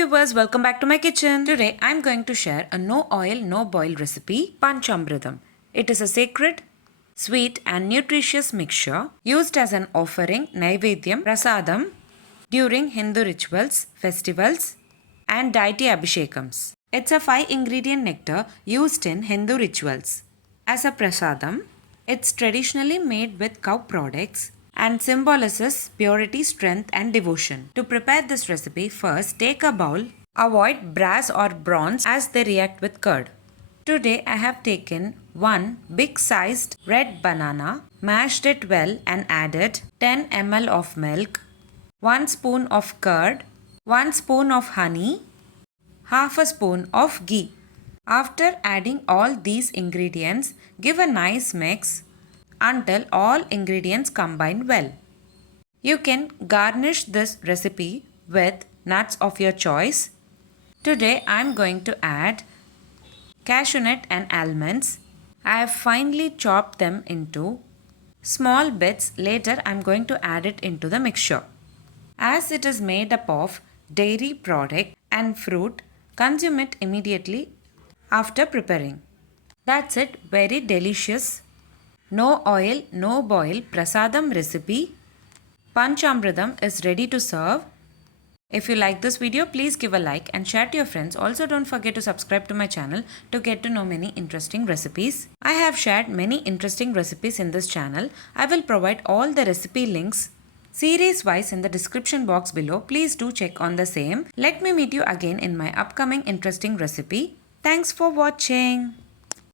viewers, welcome back to my kitchen. Today I'm going to share a no oil, no boil recipe, Panchamridam. It is a sacred, sweet and nutritious mixture used as an offering, Naivedyam, Prasadam during Hindu rituals, festivals and deity abhishekams. It's a 5-ingredient nectar used in Hindu rituals. As a prasadam, it's traditionally made with cow products and symbolizes purity, strength and devotion. To prepare this recipe, first take a bowl. Avoid brass or bronze as they react with curd. Today I have taken one big sized red banana, mashed it well and added 10 ml of milk, 1 spoon of curd, 1 spoon of honey, half a spoon of ghee. After adding all these ingredients, give a nice mix until all ingredients combine well. You can garnish this recipe with nuts of your choice. Today I am going to add cashew nut and almonds. I have finely chopped them into small bits. Later I am going to add it into the mixture. As it is made up of dairy product and fruit, consume it immediately after preparing. That's it, very delicious no oil, no boil prasadam recipe Panchamridam is ready to serve. If you like this video, please give a like and share to your friends. Also don't forget to subscribe to my channel to get to know many interesting recipes. I have shared many interesting recipes in this channel. I will provide all the recipe links series wise in the description box below. Please do check on the same. Let me meet you again in my upcoming interesting recipe. Thanks for watching.